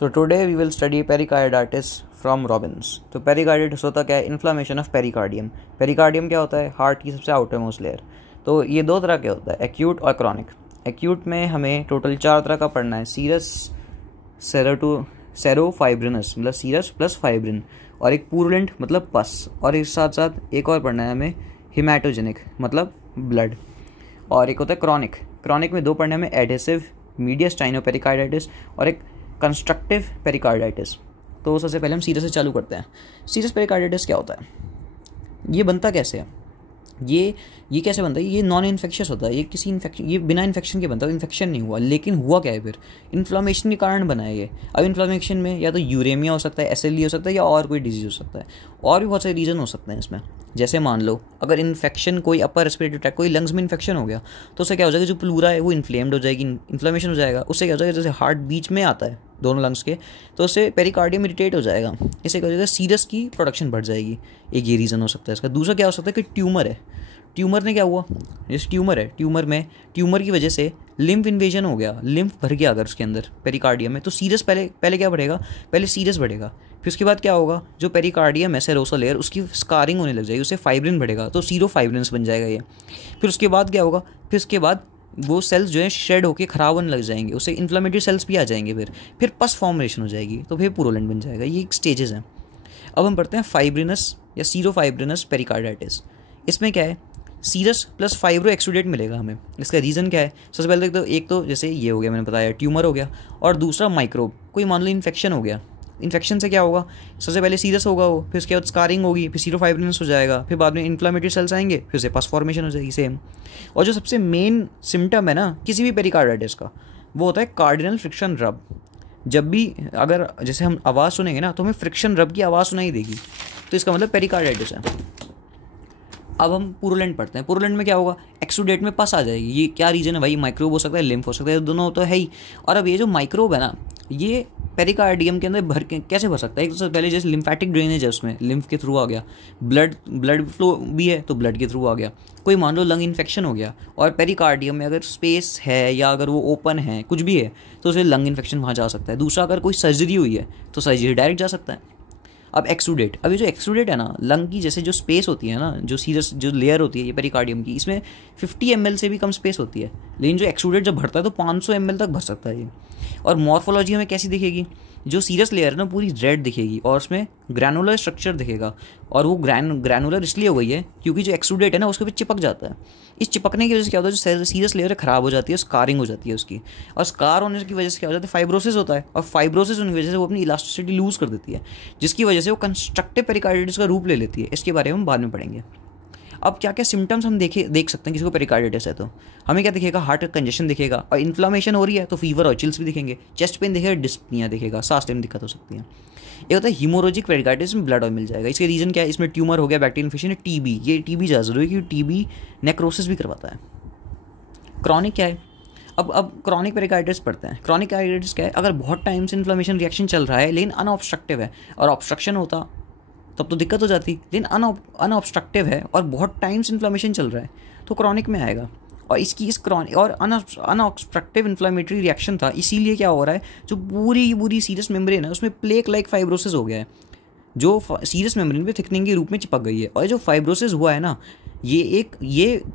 So today we will study pericarditis from Robbins. तो pericarditis होता क्या है? Inflammation of pericardium. पेरिकार्डियम क्या होता है? हार्ट की सबसे आउटर मोस्ट लेयर। तो ये दो तरह के होता है, एक्यूट और क्रॉनिक। एक्यूट में हमें टोटल 4 तरह का पढ़ना है, सीरस, सेरोफाइब्रिनस मतलब सीरस प्लस फाइब्रिन, और एक पूरुलेंट मतलब पस, और इस साथ साथ एक और पढ़ना है हमें हिमैटोजेनिक मतलब ब्लड। और एक होता है क्रॉनिक। क्रॉनिक में 2 पढ़ने में एडहेसिव मीडियस्टाइनो पेरिकार्डाइटिस और एक कंस्ट्रक्टिव पेरिकार्डाइटिस। तो सबसे पहले हम सीरस से चालू करते हैं। सीरस पेरिकार्डाइटिस क्या होता है? ये बनता कैसे है? ये कैसे बनता है? ये नॉन इन्फेक्शियस होता है, ये बिना इन्फेक्शन के बनता है। इन्फेक्शन नहीं हुआ, लेकिन हुआ क्या है फिर? इन्फ्लामेशन के कारण बना है ये। अब इन्फ्लामेशन में या तो यूरेमिया हो सकता है, एसएलई हो सकता है, या और कोई डिजीज़ हो सकता है। और भी बहुत सारे रीज़न हो सकते हैं इसमें। जैसे मान लो अगर इन्फेक्शन कोई अपर रेस्पिरेटरी ट्रैक्ट, कोई लंग्स में इन्फेक्शन हो गया, तो उससे क्या हो जाएगा? जो प्लूरा है वो इन्फ्लेम्ड हो जाएगी, इन्फ्लामेशन हो जाएगा। उससे क्या हो जाएगा? जैसे हार्ट बीच में आता है दोनों लंग्स के, तो उससे पेरिकार्डियम इरिटेट हो जाएगा। इससे क्या हो जाएगा? सीरस की प्रोडक्शन बढ़ जाएगी। एक ये रीज़न हो सकता है इसका। दूसरा क्या हो सकता है कि ट्यूमर है। ट्यूमर ने क्या हुआ? जैसे ट्यूमर है, ट्यूमर की वजह से लिम्फ इन्वेजन हो गया, लिम्फ भर गया अगर उसके अंदर पेरिकार्डियम में, तो सीरस पहले क्या बढ़ेगा? पहले सीरस बढ़ेगा, फिर उसके बाद क्या होगा? जो पेरिकार्डियम है सेरोसा लेयर, उसकी स्कारिंग होने लग जाएगी, उससे फाइब्रिन बढ़ेगा, तो सीरोफाइब्रिन्स बन जाएगा ये। फिर उसके बाद क्या होगा? फिर उसके बाद वो सेल्स जो है शेड होकर ख़राब होने लग जाएंगे, उससे इन्फ्लेमेटरी सेल्स भी आ जाएंगे, फिर पस फॉर्मेशन हो जाएगी, तो फिर पुरुलेंट बन जाएगा। ये एक स्टेजेस हैं। अब हम पढ़ते हैं फाइब्रिनस या सीरोफाइब्रिनस पेरिकार्डाइटिस। इसमें क्या है? सीरस प्लस फाइब्रो एक्सुडेट मिलेगा हमें। इसका रीज़न क्या है? सबसे पहले तो एक तो जैसे ये हो गया, मैंने बताया ट्यूमर हो गया, और दूसरा माइक्रोब, कोई मान लो इन्फेक्शन हो गया। इन्फेक्शन से क्या होगा? सबसे पहले सीरस होगा वो, फिर उसके बाद स्कारिंग होगी, फिर सीरोफाइब्रिनस हो जाएगा, फिर बाद में इन्फ्लामेटरी सेल्स आएंगे, फिर से पस फॉर्मेशन हो जाएगी सेम। और जो सबसे मेन सिम्टम है ना किसी भी पेरिकार्डाइटिस का, वो होता है कार्डिनल फ्रिक्शन रब। जब भी अगर जैसे हम आवाज़ सुनेंगे ना, तो हमें फ्रिक्शन रब की आवाज़ सुनाई देगी, तो इसका मतलब पेरिकार्डाइटिस है। अब हम पुरुलेंट पढ़ते हैं। पुरुलेंट में क्या होगा? एक्सुडेट में पस आ जाएगी। ये क्या रीजन है भाई? माइक्रोब हो सकता है, लिम्फ हो सकता है, दोनों तो है ही। और अब ये जो माइक्रोब है ना, ये पेरिकार्डियम के अंदर कैसे भर सकता है? एक तो सबसे पहले जैसे लिम्फेटिक ड्रेनेज है, उसमें लिम्फ के थ्रू आ गया। ब्लड फ्लो भी है, तो ब्लड के थ्रू आ गया। कोई मान लो लंग इन्फेक्शन हो गया, और पेरिकार्डियम में अगर स्पेस है या अगर वो ओपन है, कुछ भी है, तो उसे लंग इन्फेक्शन वहाँ जा सकता है। दूसरा, अगर कोई सर्जरी हुई है तो सर्जरी डायरेक्ट जा सकता है। अब एक्सुडेट, अभी जो एक्सुडेट है ना, लंग की जैसे जो स्पेस होती है ना, जो सीरस जो लेयर होती है ये पेरिकार्डियम की, इसमें 50 ml से भी कम स्पेस होती है। लेकिन जो एक्सुडेट जब भरता है तो 500 ml तक भर सकता है ये। और मॉर्फोलॉजी हमें कैसी दिखेगी? जो सीरस लेयर है ना पूरी रेड दिखेगी, और उसमें ग्रैनुलर स्ट्रक्चर दिखेगा। और वो ग्रैनुलर इसलिए हो गई है क्योंकि जो एक्सुडेट है ना उसके ऊपर चिपक जाता है। इस चिपकने की वजह से क्या होता है? जो सीरस लेयर ख़राब हो जाती है, स्कारिंग हो जाती है उसकी, और स्कार होने की वजह से क्या हो जाता है? फाइब्रोसिस होता है, और फाइब्रोसिस होने की वजह से वो अपनी इलास्टिसिटी लूज़ कर देती है, जिसकी वजह से वो कंस्ट्रक्टिव पेरिकार्डाइटिस का रूप ले लेती है। इसके बारे में हम बाद में पढ़ेंगे। अब क्या क्या सिम्टम्स हम देख सकते हैं किसी को पेरिकार्डाइटिस है तो? हमें क्या दिखेगा? हार्ट का कंजेशन दिखेगा, और इन्फ्लामेशन हो रही है तो फीवर और चिल्स भी दिखेंगे, चेस्ट पेन दिखेगा, डिस्पनिया दिखेगा, सांस लेने में दिक्कत हो सकती है। ये होता है हीमोरेजिक पेरिकार्डाइटिस में ब्लड ऑयल मिल जाएगा। इसके रीज़न क्या है? इसमें ट्यूमर हो गया, बैक्टीरियल इन्फेक्शन है, टीबी। ये टीबी ज़्यादा जरूरी है क्योंकि टीबी नेक्रोसिस भी करवाता है। क्रॉनिक क्या है? अब क्रॉनिक पेरिकार्डाइटिस पढ़ते हैं। क्रॉनिक पेरिकार्डाइटिस क्या है? अगर बहुत टाइम से इन्फ्लेमेशन रिएक्शन चल रहा है लेकिन अनऑब्स्ट्रक्टिव है, और ऑब्स्ट्रक्शन होता तब तो दिक्कत हो जाती, लेकिन अनऑब्स्ट्रक्टिव है और बहुत टाइम से इन्फ्लेमेशन चल रहा है, तो क्रॉनिक में आएगा। और इस क्रॉनिक और अनऑब्स्ट्रक्टिव इन्फ्लेमेटरी रिएक्शन था, इसीलिए क्या हो रहा है? जो पूरी सीरस मेम्ब्रेन है उसमें प्लेक लाइक फाइब्रोसिस हो गया है, जो सीरस मेम्ब्रेन पे थिकनिंग के रूप में चिपक गई है। और जो फाइब्रोसिस हुआ है ना, ये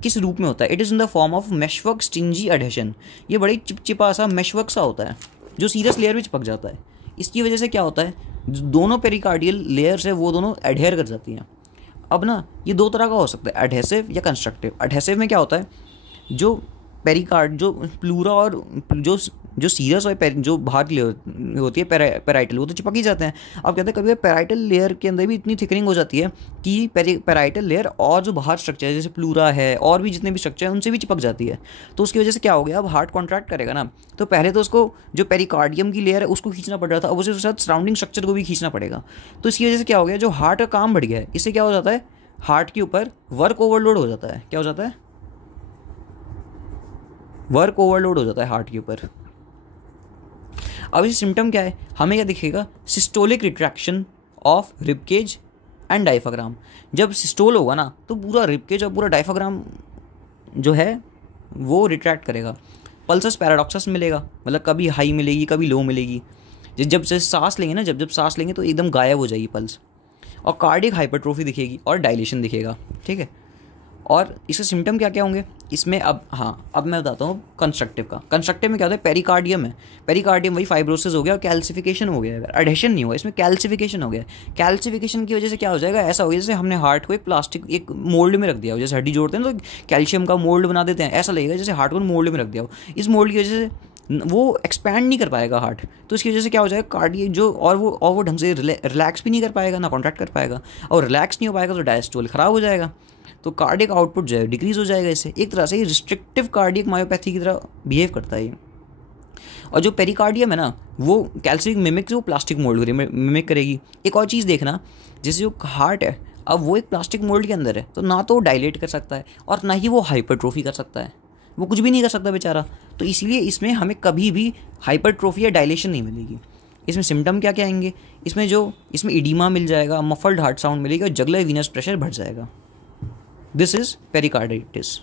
किस रूप में होता है? It is in the form of meshwork stingy adhesion. ये बड़ी चिपचिपा सा मेशवर्क सा होता है जो सीरस लेयर में चिपक जाता है। इसकी वजह से क्या होता है? जो दोनों पेरिकार्डियल लेयर्स है वो दोनों एडहेयर कर जाती हैं। अब ना ये 2 तरह का हो सकता है, एडहेसिव या कंस्ट्रक्टिव। एडहेसिव में क्या होता है? जो पेरिकार्ड, जो प्लूरा और जो सीरस और जो बाहर की लेयर होती है पेराइटल, वो तो चिपक ही जाते हैं। अब कहते हैं कभी पेराइटल लेयर के अंदर भी इतनी थिकनिंग हो जाती है कि पेराइटल लेयर और जो बाहर स्ट्रक्चर है जैसे प्लूरा है और भी जितने भी स्ट्रक्चर है उनसे भी चिपक जाती है। तो उसकी वजह से क्या हो गया? अब हार्ट कॉन्ट्रैक्ट करेगा ना, तो पहले तो उसको जो पेरिकार्डियम की लेयर है उसको खींचना पड़ रहा था, अब उसे उसके साथ सराउंडिंग स्ट्रक्चर को भी खींचना पड़ेगा। तो इसकी वजह से क्या हो गया? जो हार्ट का काम बढ़ गया है, इससे क्या हो जाता है? हार्ट के ऊपर वर्क ओवरलोड हो जाता है। क्या हो जाता है? वर्क ओवरलोड हो जाता है हार्ट के ऊपर। अब इस सिम्टम क्या है? हमें क्या दिखेगा? Systolic retraction of ribcage and diaphragm. जब सिस्टोल होगा ना तो पूरा रिबकेज और पूरा डायफ्राम जो है वो रिट्रैक्ट करेगा। पल्सस पैराडॉक्सस मिलेगा, मतलब कभी हाई मिलेगी कभी लो मिलेगी। जब से सांस लेंगे ना, जब सांस लेंगे तो एकदम गायब हो जाएगी पल्स, और कार्डियक हाइपरट्रोफी दिखेगी और डायलेशन दिखेगा, ठीक है। और इसके सिम्टम क्या क्या होंगे इसमें, अब मैं बताता हूँ कंस्ट्रक्टिव का। कंस्ट्रक्टिव में क्या होता है, पेरिकार्डियम है, पेरिकार्डियम वही फाइब्रोसिस हो गया और कैल्सिफिकेशन हो गया, अगर एडहेशन नहीं हुआ इसमें कैल्सिफिकेशन हो गया। कैल्सिफिकेशन की वजह से क्या हो जाएगा, ऐसा हो जैसे हमने हार्ट को एक प्लास्टिक एक मोल्ड में रख दिया हो, जैसे हड्डी जोड़ते हैं तो कैल्शियम का मोल्ड बना देते हैं, ऐसा लगेगा जैसे हार्ट को मोल्ड में रख दिया हो। इस मोल्ड की वजह से वो एक्सपैंड नहीं कर पाएगा हार्ट, तो इसकी वजह से क्या हो जाएगा, कार्डियक जो और वो ढंग से रिलैक्स भी नहीं कर पाएगा, ना कॉन्ट्रैक्ट कर पाएगा, और रिलैक्स नहीं हो पाएगा तो डायस्टोल खराब हो जाएगा, तो कार्डियक आउटपुट जो है डिक्रीज हो जाएगा। इससे एक तरह से ये रिस्ट्रिक्टिव कार्डियक मायोपैथी की तरह बिहेव करता है ये। और जो पेरिकार्डियम है ना, वो कैल्सिक मिमिक वो प्लास्टिक मोल्ड मिमिक करेगी। एक और चीज़ देखना, जैसे जो हार्ट है अब वो एक प्लास्टिक मोल्ड के अंदर है, तो ना तो वो डायलेट कर सकता है और ना ही वो हाइपरट्रोफी कर सकता है, वो कुछ भी नहीं कर सकता बेचारा। तो इसलिए इसमें हमें कभी भी हाइपरट्रोफी या डायलेशन नहीं मिलेगी। इसमें सिम्टम क्या क्या आएंगे, इसमें इडीमा मिल जाएगा, मफल्ड हार्ट साउंड मिलेगा और जगुलर वीनस प्रेशर बढ़ जाएगा। This is pericarditis.